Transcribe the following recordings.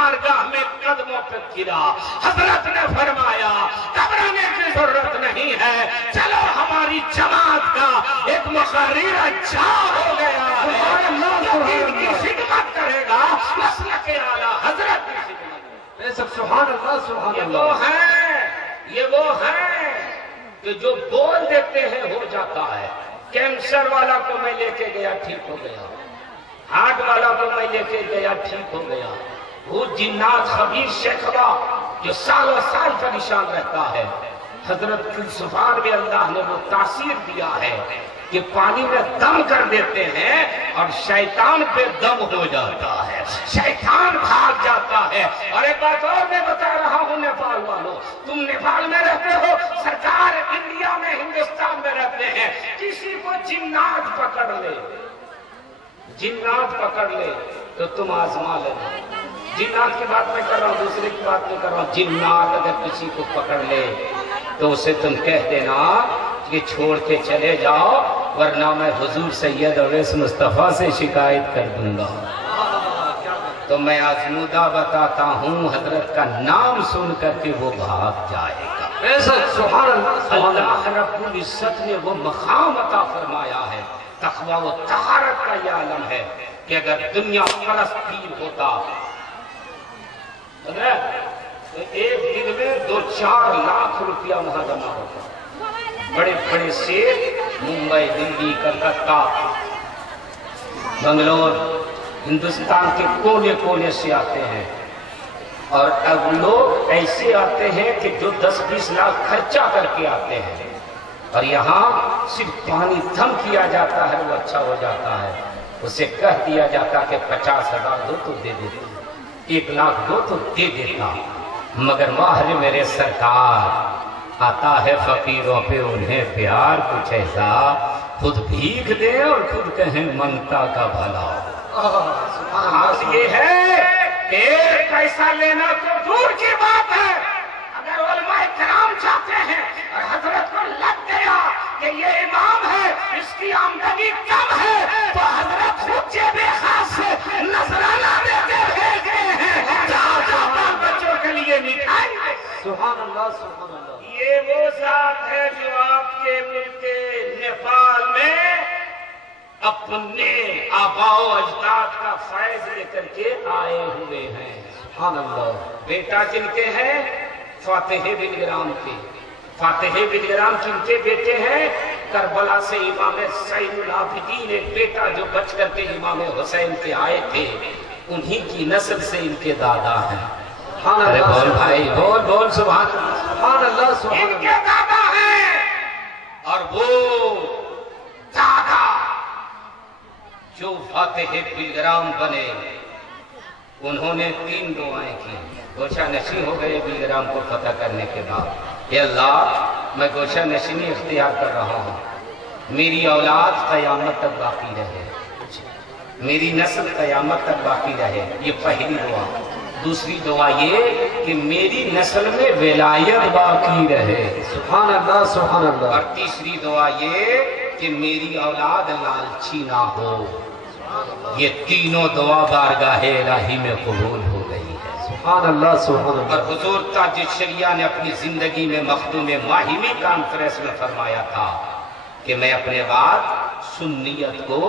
بارگاہ میں قدموں پہ گرا. حضرت نے فرمایا گھبرانے کی ضرورت نہیں ہے, چلو ہماری جماعت کا ایک مقرر اچھا ہو گیا ہے جو دین کی خدمت کرے گا, مسلک اعلیٰ حضرت کی خدمت. سبحان اللہ سبحان اللہ. یہ وہ ہیں کہ جو بول دیتے ہیں ہو جاتا ہے. کینسر والا کو میں لے کے گیا ٹھیک ہو گیا, ہارٹ والا کو میں لے کے گیا ٹھیک ہو گیا. وہ جنات خبیث شیخوا جو سالوں سال پریشان رہتا ہے, حضرت کی زبان میں اللہ نے وہ تاثیر دیا ہے کہ پانی میں دم کر دیتے ہیں اور شیطان پہ دم ہو جاتا ہے, شیطان بھاگ جاتا ہے. اور ایک بات اور میں بتا رہا ہوں نیپال والوں, تم نیپال میں رہتے ہو, سرکار انڈیا میں ہندوستان میں رہتے ہیں, کسی کو جنات پکڑ لے, جنات پکڑ لے تو تم آزما لینا. جنات کی بات میں کر رہا ہوں, دوسرے کی بات میں کر رہا ہوں. جنات اگر کسی کو پکڑ لے تو اسے تم کہہ دینا کہ چھوڑ کے چلے جاؤ, ورنہ میں حضور سید اویس مصطفیٰ سے شکایت کر دوں گا. تو میں آزمودہ بتاتا ہوں, حضرت کا نام سن کر کے وہ بھاگ جائے گا. سبحان اللہ. اللہ رب العزت نے وہ مقام عطا فرمایا ہے. تقوی و طہارت کا یہ عالم ہے کہ اگر دنیا فلسطین ہوتا تو ایک دن میں 2-4 لاکھ روپیہ وہاں جمع ہوتا. بڑے بڑے شیر ممبئی, دلی, کلکتہ, بنگلور, ہندوستان کے کونے کونے سے آتے ہیں. اور اب لوگ ایسے آتے ہیں کہ جو 10-20 لاکھ خرچہ کر کے آتے ہیں, اور یہاں صرف پانی دم کیا جاتا ہے وہ اچھا ہو جاتا ہے. اسے کہہ دیا جاتا کہ 50,000 دو تو دے دیتا, 1 لاکھ دو تو دے دیتا. مگر ماہر میرے سرکار آتا ہے فقیروں پہ انہیں پیار کچھ ایسا, خود بھیک دے اور خود کہیں منتا کا بھلا. حال یہ ہے کہ ایک پیسہ لینا تو دور کی بات ہے, اگر علماء کرام چاہتے ہیں اور حضرت کو لگ گیا کہ یہ امام ہے, اس کی آمدنی کم ہے, تو حضرت خود جیب خاص سے نذرانہ دیتے بھیجے ہیں, بچوں کے لیے مٹھائی. سبحان اللہ سبحان اللہ. یہ وہ ذات ہے جو آپ کے ملک نیپال میں اپنے آباء و اجداد کا فیض لے کر کے آئے ہوئے ہیں. سبحان اللہ. بیٹا جن کے ہیں فاتح بن گرام کے, فاتح بن گرام جن کے بیٹے ہیں, کربلا سے امام زین العابدین ایک بیٹا جو بچ کر کے امام حسین کے آئے تھے, انہی کی نسل سے ان کے دادا ہیں. ارے بول بھائی, بول بول سبحان اللہ. ان کے دادا ہیں, اور وہ دادا جو فاتح بلگرام بنے, انہوں نے 3 دعائیں کی. گوشہ نشین ہو گئے بلگرام کو فتح کرنے کے بعد, اے اللہ میں گوشہ نشینی اختیار کر رہا ہوں, میری اولاد قیامت تک باقی رہے, میری نسل قیامت تک باقی رہے. یہ پہلی دعا. دوسری دعا یہ کہ میری نسل میں ولایت باقی رہے. سبحان اللہ سبحان اللہ. اور تیسری دعا یہ کہ میری اولاد لالچی نہ ہو. یہ تینوں دعا بارگاہ الہی میں قبول ہو گئی ہے. سبحان اللہ سبحان اللہ. اور حضور تاج الشریعہ نے اپنی زندگی میں مخدوم ماہمی کانفرنس میں فرمایا تھا کہ میں اپنے بعد سنیت کو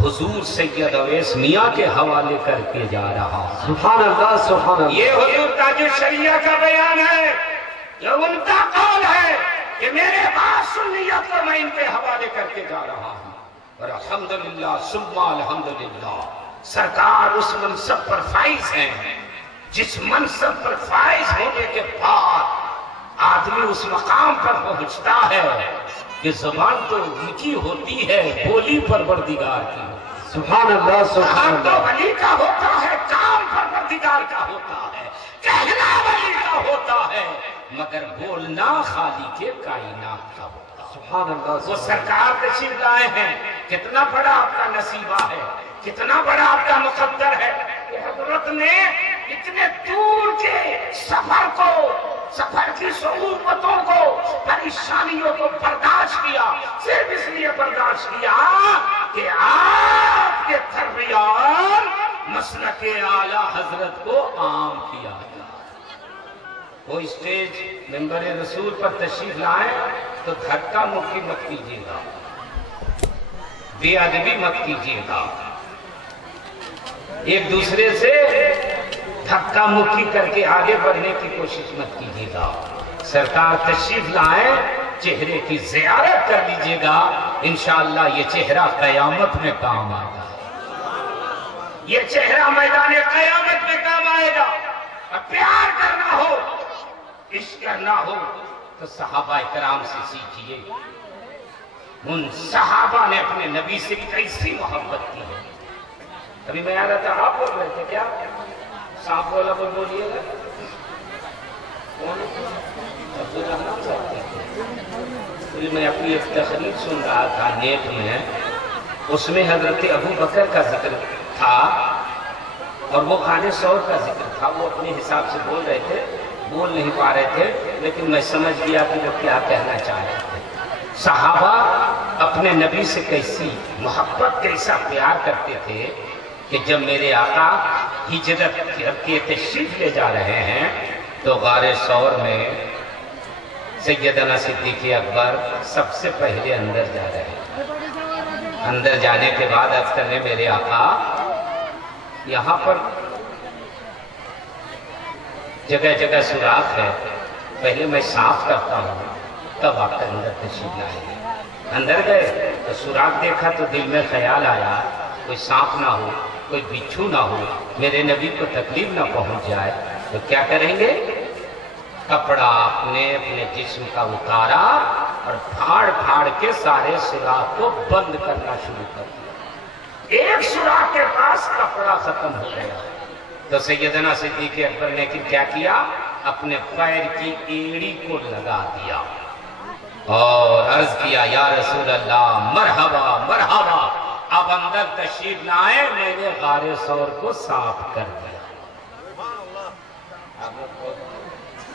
حضور سید اویس میاں کے حوالے کر کے جا رہا ہوں. سبحان اللہ سبحان اللہ. یہ حضور تاج الشریعہ کا بیان ہے, یہ ان کا قول ہے کہ میرے بعد سنیت کو میں ان کے حوالے کر کے جا رہا ہوں. اور الحمدللہ ثم الحمدللہ سرکار اس منصب پر فائز ہیں جس منصب پر فائز ہونے کے بعد آدمی اس مقام پر پہنچتا ہے کہ زبان تو ان کی ہوتی ہے, بولی پروردگار کی. سبحان اللہ سبحان تو اللہ. ولی کا ہوتا ہے, کام پروردگار کا ہوتا ہے, کہنا ولی کا ہوتا ہے, مگر بولنا خالی کے کائنات کا ہوتا ہے. سبحان اللہ. وہ سرکار تشریف لائے ہیں, کتنا بڑا آپ کا نصیبہ ہے, کتنا بڑا آپ کا مقدر ہے کہ حضرت نے اتنے دور کے سفر کو, سفر کی صعوبتوں کو, پریشانیوں کو برداشت کیا, صرف اس لیے برداشت کیا کہ آپ کے تربیان مسلک اعلیٰ حضرت کو عام کیا گیا۔ وہ اسٹیج ممبر رسول پر تشریف لائیں تو دھکا مکی مت کیجیے گا، بے ادبی مت کیجیے گا، ایک دوسرے سے دھکا مکی کر کے آگے بڑھنے کی کوشش مت کیجیے گا۔ سرکار تشریف لائیں، چہرے کی زیارت کر لیجیے گا، انشاءاللہ یہ چہرہ قیامت میں کام آئے گا، یہ چہرہ میدان قیامت میں کام آئے گا۔ اور پیار کرنا ہو، عشق کرنا ہو تو صحابہ کرام سے سیکھیے، ان صحابہ نے اپنے نبی سے کیسی محبت کی ہے۔ ابھی میں آ رہا تھا، آپ بول رہے تھے کیا؟ سانپ والا بولیے گا، میں اپنی ایک تقریر سن رہا تھا نیٹ میں، اس میں حضرت ابو بکر کا ذکر تھا اور وہ خانِ ثور کا ذکر تھا۔ وہ اپنے حساب سے بول رہے تھے، بول نہیں پا رہے تھے، لیکن میں سمجھ گیا کہ وہ کیا کہنا چاہ رہے تھے۔ صحابہ اپنے نبی سے کیسی محبت، کیسا پیار کرتے تھے کہ جب میرے آقا ہجرت کر کے تشریف لے جا رہے ہیں تو غار ثور میں سیدنا صدیق اکبر سب سے پہلے اندر جا رہے ہیں۔ اندر جانے کے بعد عرض کرنے میرے آقا یہاں پر جگہ جگہ سوراخ ہے، پہلے میں صاف کرتا ہوں تب آ کر اندر تشریف لائیں گے۔ اندر گئے تو سوراخ دیکھا تو دل میں خیال آیا کوئی سانپ نہ ہو، کوئی بچھو نہ ہو، میرے نبی کو تکلیف نہ پہنچ جائے، تو کیا کریں گے؟ کپڑا اپنے جسم کا اتارا اور پھاڑ پھاڑ کے سارے سوراخ کو بند کرنا شروع کر دیا۔ ایک سوراخ کے پاس کپڑا ختم ہو گیا تو سیدنا صدیق اکبر نے کیا کیا؟ اپنے پیر کی ایڑی کو لگا دیا اور عرض کیا یا رسول اللہ مرحبا مرحبا، اب اندر تشریف لائیں، میں نے غار ثور کو صاف کر دیا۔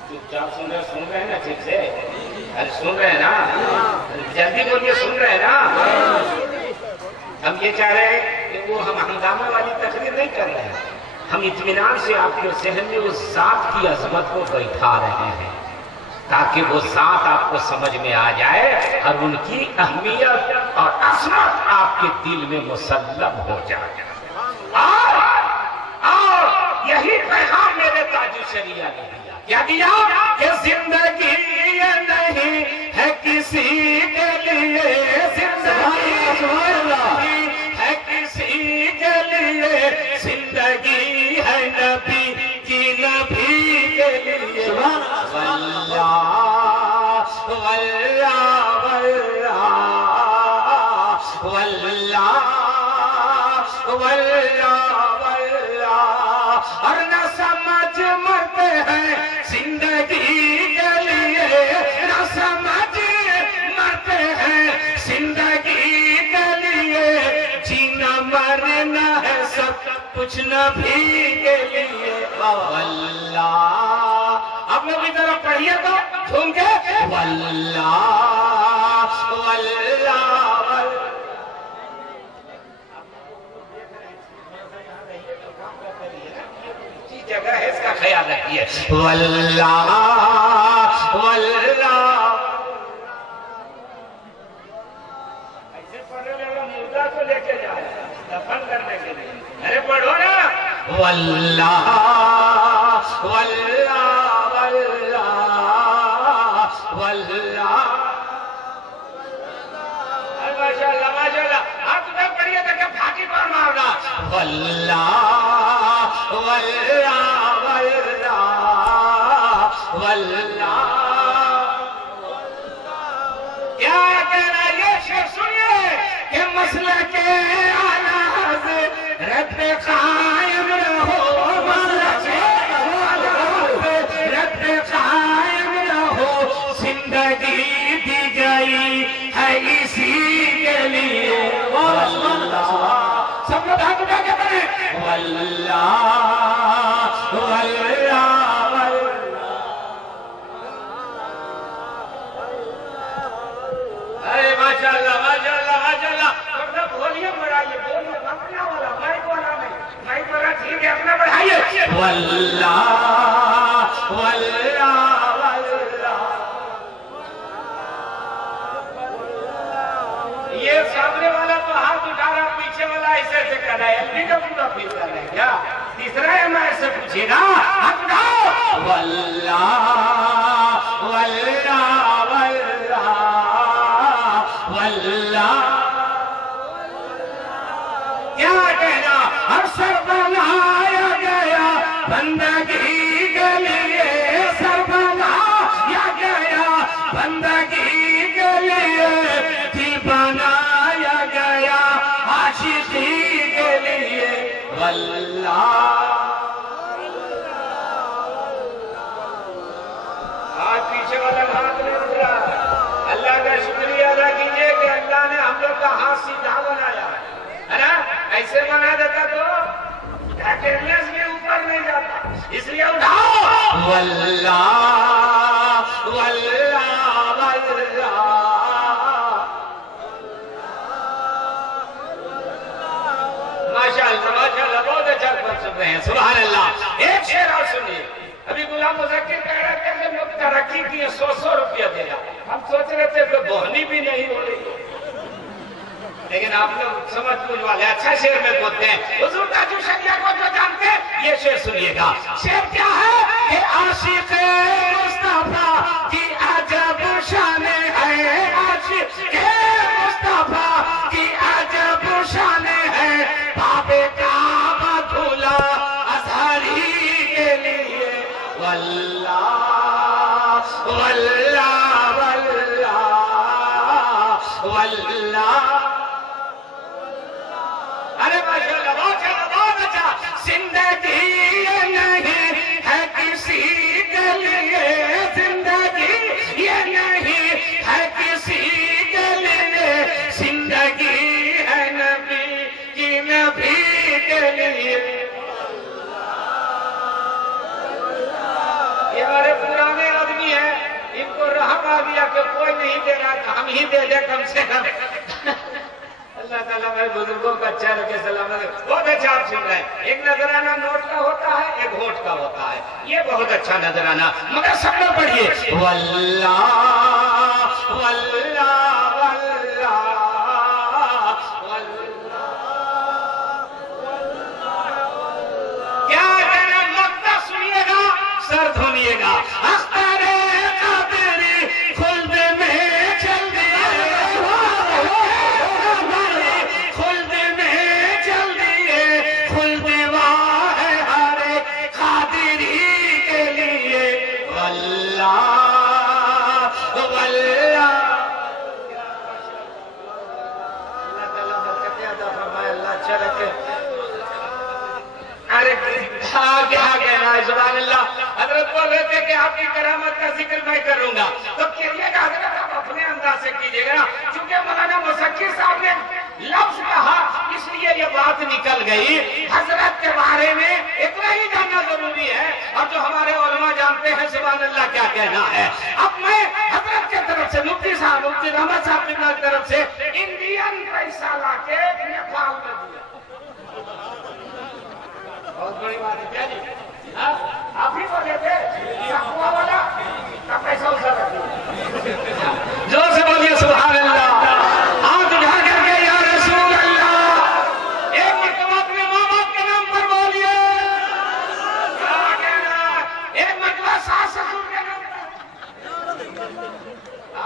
چپ چاپ سن رہے ہیں نا؟ ٹھیک سے سن رہے ہیں نا؟ جلدی بولیے، سن رہے ہیں نا؟ ہم یہ چاہ رہے ہیں کہ وہ ہم ہنگامہ والی تقریر نہیں کر رہے ہیں، ہم اطمینان سے آپ کے ذہن میں اس ذات کی عظمت کو بیٹھا رہے ہیں تاکہ وہ ذات آپ کو سمجھ میں آ جائے اور ان کی اہمیت اور عظمت آپ کے دل میں مسلم ہو جائے۔ اور یہی پیغام میرے تاج الشریعہ نے دیا۔ کیا دیا؟ کہ زندگی یہ نہیں ہے کسی کے لیے، زندگی ہے کسی کے لیے، زندگی ہے نبی کی نبی کے لیے۔ واللہ واللہ واللہ واللہ واللہ اور نہ سمجھ مرتے ہیں زندگی کے لیے، نہ سمجھ مرتے ہیں زندگی کے لیے، جینا مرنا ہے سب کچھ نبی کے لیے۔ واللہ اب لوگ ادھر پڑھیے گا جھوم کے، واللہ واللہ جگہ ہے، اس کا خیال رکھیے۔ واللہ واللہ ایسے پڑھنے لگا مردہ کو لے کے جائے دفن کرنے کے لیے، ارے پڑھو نا۔ واللہ واللہ واللہ واللہ ماشاءاللہ ماشاءاللہ، آپ تمہیں پڑھیے تھا کہ پھاکی پر مارنا۔ واللہ واللہ واللہ واللہ کیا کہنا یہ شعر سنیے کہ مسلک اعلیٰ حضرت پہ قائم رہو، مسلک اعلیٰ حضرت پہ قائم رہو، زندگی دی گئی ہے اسی کے لیے۔ واللہ سب لوگ ہاتھ اٹھا کے پڑھیں، واللہ واللہ واللہ۔ ارے ماشاءاللہ ماشاءاللہ ماشاءاللہ، بولیے بڑھائیے، بولیے، مائک والا نہیں، مائک والا چاہیے واللہ واللہ واللہ. یہ سامنے والا تو ہاتھ اٹھا رہا, پیچھے والا ایسے ایسے کر رہا ہے, ایل بی کا پورا فیل کر رہا ہے کیا؟ تیسرا ہے میں ایسے پوچھے گا, ہاتھ اٹھاؤ واللہ واللہ واللہ واللہ. کیا کہنا؟ سر بنایا گیا بندگی کے لیے, سر بنایا گیا بندگی کے لیے, دل بنایا گیا عاشقی کے لیے واللہ. آج پیچھے والا ہاتھ نہیں اٹھ رہا. اللہ کا شکریہ ادا کیجئے کہ اللہ نے ہم لوگ کا ہاتھ سیدھا بنایا ہے نا. ایسے بنا دیتا تو اٹینڈنس میں اوپر نہیں جاتا. اس لیے اٹھاؤ واللہ واللہ واللہ. ماشاءاللہ ماشاءاللہ, بہت اچھا پڑھ سن رہے ہیں, سبحان اللہ. ایک شعر اور سنیے. ابھی غلام مذکر کہہ رہا تھا کہ لوگ ترقی کی 100 روپیہ دے گا. ہم سوچ رہے تھے کہ بہنی بھی نہیں ہو رہی, لیکن آپ لوگ سمجھ بوجھ والے اچھا شعر میں بولتے ہیں. حضور کا جو شریعہ کو جو جانتے ہیں یہ شعر سنیے گا. شعر کیا ہے کہ عاشق مصطفیٰ کی عجب شان ہے, عاشق مصطفیٰ کی عجب شان ہے, باب کعبہ کھلا ازہری کے لیے واللہ واللہ واللہ واللہ. ارے ماشاءاللہ بہت اچھا. زندگی یہ نہیں ہے کسی کے لیے, زندگی یہ نہیں ہے کسی کے لیے, زندگی ہے نبی کی نبی کے لیے. یہ ہمارے پرانے آدمی ہیں, ان کو رحم آ گیا کہ کوئی نہیں دے رہا تو ہم ہی دے دیں کم سے کم. اللہ تعالیٰ میرے بزرگوں کا اچھا رکھے, سلامت. بہت اچھا آپ سن رہے ہیں. ایک نظرانہ نوٹ کا ہوتا ہے, ایک ہونٹ کا ہوتا ہے. یہ بہت اچھا نظرانہ, مگر سب لوگ پڑھیے واللہ واللہ واللہ واللہ. کیا کہنا مقطع سنیے گا, سر دھونیے گا. اختر قادری خلد میں چل دیے, خلد میں چل دیے, خلد واہ ہر قادری کے لیے واللہ واللہ. اللہ تعالیٰ برکتیں عطا فرمائے, اللہ اچھا رکھے. ارے کیا کہنا ہے, سبحان اللہ. حضرت بول رہے تھے کہ آپ کی کرامت کا ذکر میں کروں گا, تو کہیے گا حضرت آپ اپنے انداز سے کیجئے گا, چونکہ مولانا مذکر صاحب نے لفظ کہا اس لیے یہ بات نکل گئی. حضرت کے بارے میں اتنا ہی جاننا ضروری ہے, اور جو ہمارے علماء جانتے ہیں سبحان اللہ کیا کہنا ہے. اب میں حضرت کے طرف سے مفتی صاحب, مفتی رحمت صاحب کی طرف سے انڈین پیسہ لا کے نیپال میں دیا. بہت بڑی بات ہے کیا جی, آپ ہی بولے تھے سکوا والا کا پیسہ اسا رکھ دیا. جو سے بولیے سبحان اللہ. ہاتھ اٹھا کر کے یا رسول اللہ, ایک مرتبہ اپنے ماں باپ کے نام پر بولیے. کیا کہنا, ایک مرتبہ ساس سسر کے نام پر.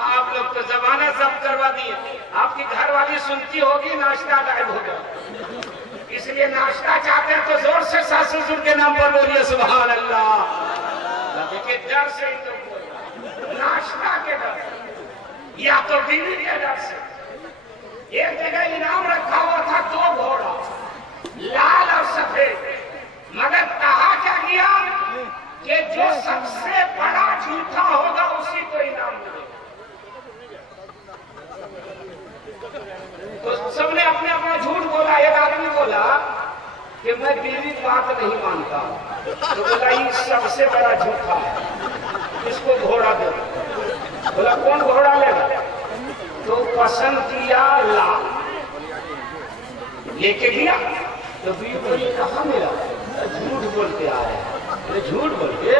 آپ لوگ تو زبانہ ضبط کروا دیے. آپ کی گھر والی سنتی ہوگی ناشتہ غائب ہو گیا, اس لیے ناشتہ چاہتے ہیں تو زور سے ساس سسر کے نام پر بولیے سبحان اللہ. دیکھیے ڈر سے ہی تو بولے, ناشتہ کے ڈر سے یا تو بیوی کے ڈر سے. ایک جگہ انعام رکھا ہوا تھا 2 گھوڑا, لال اور سفید, مگر کہا کیا گیا کہ جو سب سے بڑا جھوٹا ہوگا اسی کو انعام ملے. تو سب نے اپنے اپنا جھوٹ بولا. ایک آدمی بولا کہ میں بیوی کی بات نہیں مانتا, تو بولا یہ سب سے بڑا جھوٹا ہے, اس کو گھوڑا دے. بولا کون گھوڑا لے گا, تو پسند کیا لال, لے کے گیا. تو بیوی بولی کہاں ملا, جھوٹ بولتے آ رہے ہیں؟ بولے جھوٹ بول کے؟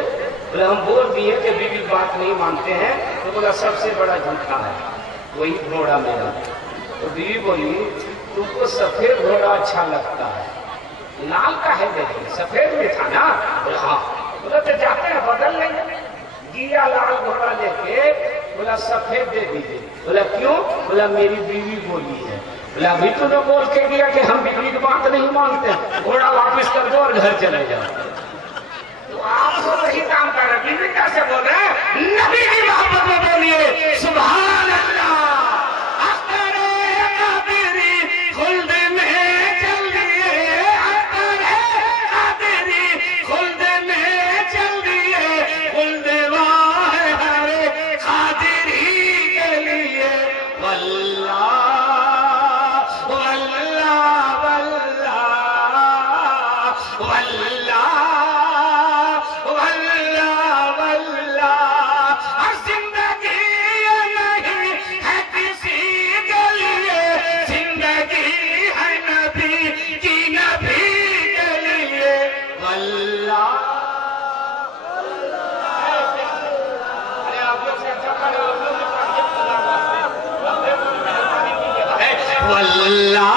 بولے ہم بول دیے کہ بیوی بات نہیں مانتے ہیں، تو بولا سب سے بڑا جھوٹا ہے وہی گھوڑا میرا۔ تو بیوی بولی تم کو سفید گھوڑا اچھا لگتا ہے، لال کا ہے دیکھیں، سفید میں تھا نا؟ بولا ہاں۔ بولا تو جاتے ہیں بدل لیں گے، گیا لال گھوڑا لے کے، بولا سفید دے دیجیے۔ بولا کیوں؟ بولا میری بیوی بولی ہے۔ بولا ابھی تو نے بول کے دیا کہ ہم بیوی کی بات نہیں مانتے، گھوڑا واپس کر دو اور گھر چلے جاؤ۔ تو آپ کو وہی کام کر رہے، بیوی کیسے بول رہے ہیں؟ نبی کی محبت میں بولیے سبحان اللہ۔ خلد میں چل دیے، خلد میں چل دیے، خلد واہ قادری کے لیے، واللہ واللہ واللہ واللہ واللہ واللہ، اور زندگی نہیں ہے کسی کے لیے، زندگی ہے نبی کی، نبی کے لیے، واللہ۔ ارے آپ لوگ سے اچھا پڑھے، آپ لوگ واللہ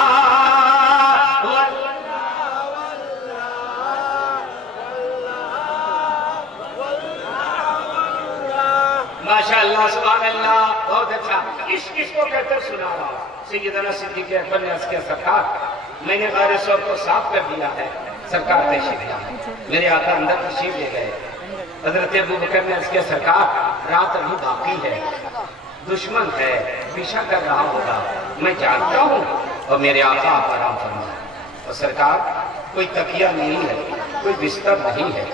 ماشاء اللہ سبحان اللہ، بہت اچھا۔ اس کو کہتے سنا رہا سیدنا صدیق اکبر نے عرض کیا سرکار میں نے غار ثور کو صاف کر دیا ہے، سرکار تشریف لے آئے، میرے آقا اندر تشریف لے گئے۔ حضرت ابوبکر نے عرض کیا سرکار رات ابھی باقی ہے، دشمن ہے پیچھا کر رہا ہوگا، میں جانتا ہوں، اور میرے آقا آپ آرام فرمائیں۔ اور سرکار کوئی تکیہ نہیں ہے، کوئی بستر نہیں ہے،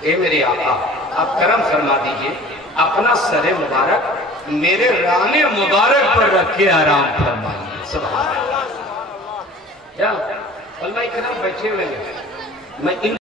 اے میرے آقا آپ کرم فرما دیجئے، اپنا سر مبارک میرے ران مبارک پر رکھ کے آرام فرمائیے۔ سبحان اللہ۔ کیا علماء کرام بیٹھے ہوئے ہیں، میں ان